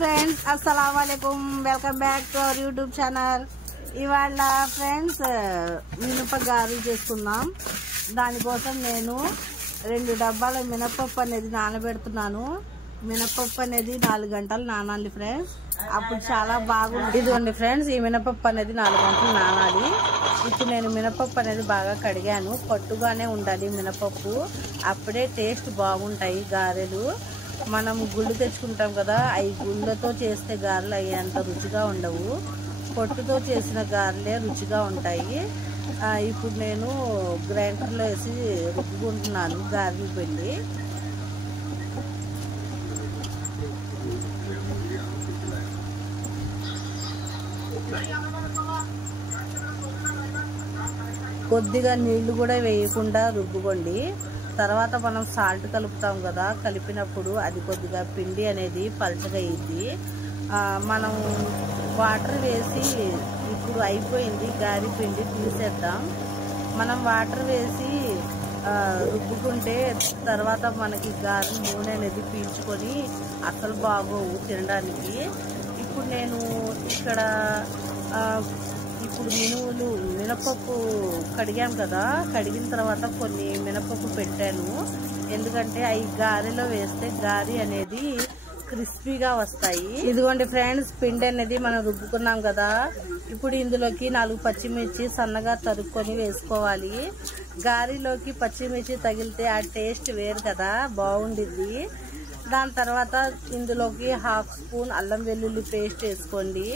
Friends అస్సలాముఅలైకుం welcome back to our YouTube channel. ఇవాళ friends మినప గారెలు చేసుకుందాం. దానికోసం నేను 2 డబ్బాల మినపప్పు అనేది నానబెడుతున్నాను. మినపప్పు అనేది 4 గంటలు నానాలి ఫ్రెండ్స్, అప్పుడు చాలా బాగుంటుంది. ఇదిగోండి ఫ్రెండ్స్, ఈ మినపప్పు అనేది 4 గంటలు నానాలి. ఇప్పుడు నేను మినపప్పు అనేది బాగా కడిగాను. పట్టుగానే ఉండాలి మినపప్పు, అప్పుడే టేస్ట్ బాగుంటాయి గారెలు. మనం గుళ్ళు తెచ్చుకుంటాం కదా, అవి గుళ్ళతో చేస్తే గారెలు అవి అంత రుచిగా ఉండవు. పొట్టుతో చేసిన గారెలే రుచిగా ఉంటాయి. ఇప్పుడు నేను గ్రైండర్లో వేసి రుబ్బుకుంటున్నాను గారెల పిండి. కొద్దిగా నీళ్లు కూడా వేయకుండా రుబ్బుకోండి. తర్వాత మనం సాల్ట్ కలుపుతాం కదా, కలిపినప్పుడు అది కొద్దిగా పిండి అనేది పలచగా అయ్యింది. మనం వాటర్ వేసి ఇప్పుడు అయిపోయింది గారి పిండి, తీసేద్దాం. మనం వాటర్ వేసి రుబ్బుకుంటే తర్వాత మనకి గారి నూనె అనేది పీల్చుకొని అసలు బాగోవు తినడానికి. ఇప్పుడు నేను ఇక్కడ మినపప్పు కడిగాం కదా, కడిగిన తర్వాత కొన్ని మినపప్పు పెట్టాను. ఎందుకంటే అవి గారెలో వేస్తే గారి అనేది క్రిస్పీగా వస్తాయి. ఇదిగోండి ఫ్రెండ్స్, పిండి అనేది మనం రుబ్బుకున్నాం కదా, ఇప్పుడు ఇందులోకి 4 పచ్చిమిర్చి సన్నగా తరుక్కొని వేసుకోవాలి. గారెలోకి పచ్చిమిర్చి తగిలితే ఆ టేస్ట్ వేరు కదా, బాగుండిద్ది. దాని తర్వాత ఇందులోకి 1/2 స్పూన్ అల్లం వెల్లుల్లి పేస్ట్ వేసుకోండి.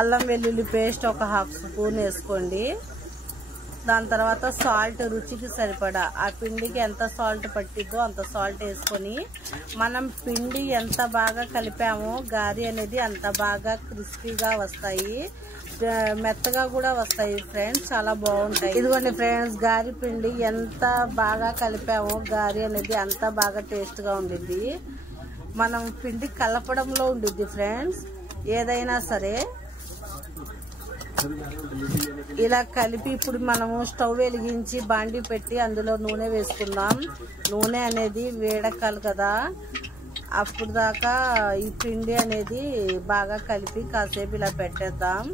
అల్లం వెల్లుల్లి పేస్ట్ ఒక 1/2 స్పూన్ వేసుకోండి. దాని తర్వాత సాల్ట్ రుచికి సరిపడా, ఆ పిండికి ఎంత సాల్ట్ పట్టిద్దో అంత సాల్ట్ వేసుకొని, మనం పిండి ఎంత బాగా కలిపామో గారి అనేది అంత బాగా క్రిస్పీగా వస్తాయి, మెత్తగా కూడా వస్తాయి ఫ్రెండ్స్, చాలా బాగుంటాయి. ఇదిగోండి ఫ్రెండ్స్, గారి పిండి ఎంత బాగా కలిపామో గారి అనేది అంత బాగా టేస్ట్గా ఉండిద్ది. మనం పిండి కలపడంలో ఉండిద్ది ఫ్రెండ్స్, ఏదైనా సరే. ఇలా కలిపి ఇప్పుడు మనము స్టవ్ వెలిగించి బాండీ పెట్టి అందులో నూనె వేసుకుందాం. నూనె అనేది వేడెక్కాలి కదా, అప్పుడు దాకా ఈ పిండి అనేది బాగా కలిపి కాసేపు ఇలా పెట్టేద్దాం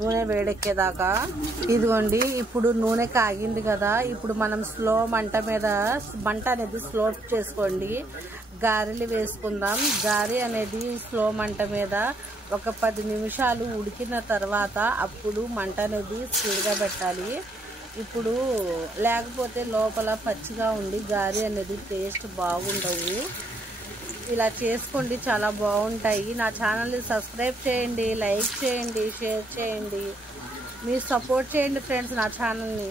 నూనె వేడెక్కేదాకా. ఇదిగోండి, ఇప్పుడు నూనె కాగింది కదా, ఇప్పుడు మనం స్లో మంట మీద, మంట అనేది స్లో చేసుకోండి, గారెలు వేసుకుందాం. గారె అనేది స్లో మంట మీద ఒక 10 నిమిషాలు ఉడికిన తర్వాత అప్పుడు మంట అనేది స్పీడ్గా పెట్టాలి. ఇప్పుడు లేకపోతే లోపల పచ్చిగా ఉండి గారె అనేది టేస్ట్ బాగుండవు. ఇలా చేసుకోండి, చాలా బాగుంటాయి. నా ఛానల్ని సబ్స్క్రైబ్ చేయండి, లైక్ చేయండి, షేర్ చేయండి. మీరు సపోర్ట్ చేయండి ఫ్రెండ్స్ నా ఛానల్ని.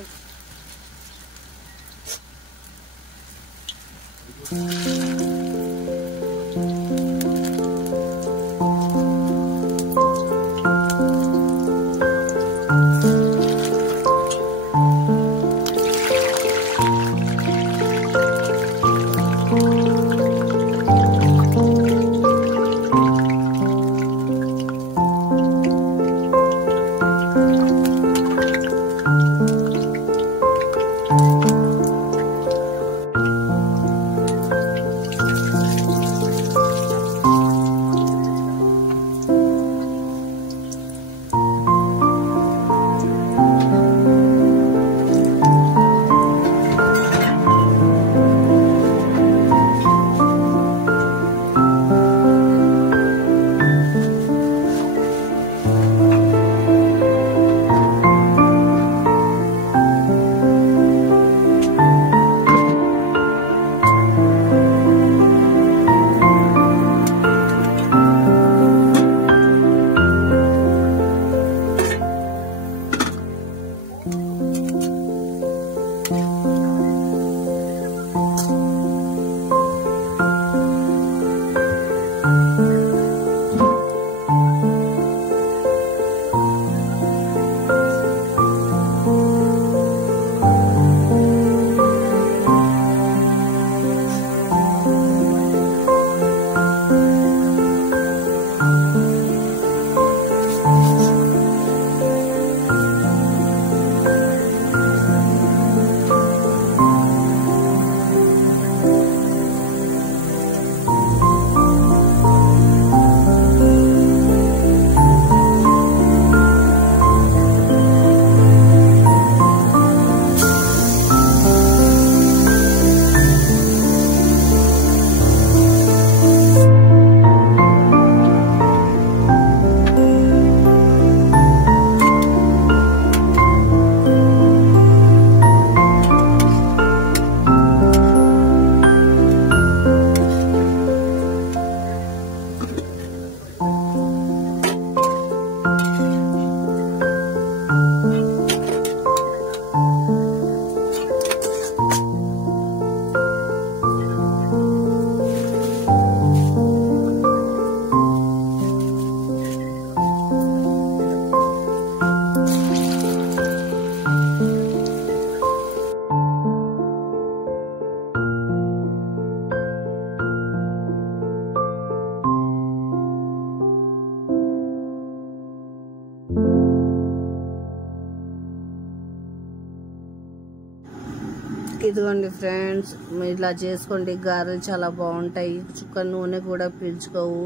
ఇదిగోండి ఫ్రెండ్స్, ఇలా చేసుకోండి. గారెలు చాలా బాగుంటాయి. చుక్క నూనె కూడా పీల్చుకోవు,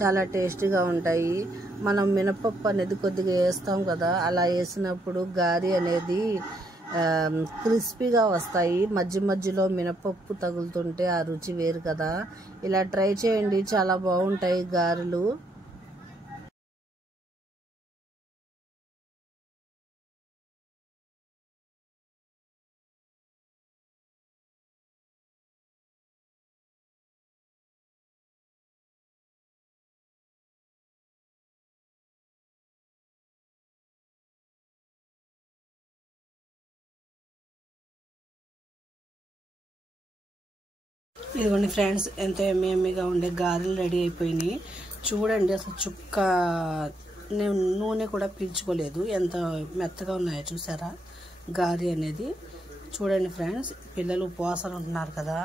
చాలా టేస్టీగా ఉంటాయి. మనం మినపప్పు అనేది కొద్దిగా వేస్తాం కదా, అలా వేసినప్పుడు గారి అనేది క్రిస్పీగా వస్తాయి. మధ్యలో మినపప్పు తగులుతుంటే ఆ రుచి వేరు కదా. ఇలా ట్రై చేయండి, చాలా బాగుంటాయి గారెలు. ఇదిగోండి ఫ్రెండ్స్, ఎంతో ఎమ్మెగా ఉండే గారెలు రెడీ అయిపోయినాయి. చూడండి, అసలు చుక్క నూనె కూడా పీల్చుకోలేదు. ఎంత మెత్తగా ఉన్నాయో చూసారా గారి అనేది. చూడండి ఫ్రెండ్స్, పిల్లలు ఉపవాసాలు ఉంటున్నారు కదా,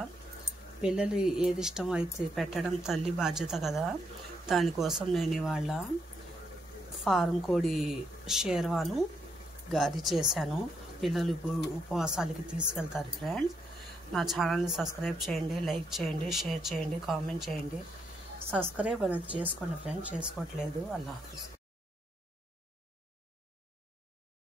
పిల్లలు ఏది ఇష్టం అయితే పెట్టడం తల్లి బాధ్యత కదా. దానికోసం నేను ఇవాళ ఫారం కోడి షేర్వాను గారి చేశాను. పిల్లలు ఇప్పుడు ఉపవాసాలకి తీసుకెళ్తారు ఫ్రెండ్స్. నా ఛానల్ని సబ్స్క్రైబ్ చేయండి, లైక్ చేయండి, షేర్ చేయండి, కామెంట్ చేయండి. సబ్స్క్రైబ్ అనేది చేసుకోండి ఫ్రెండ్స్, చేసుకోవట్లేదు. అల్లాహ్ హాఫిజ్.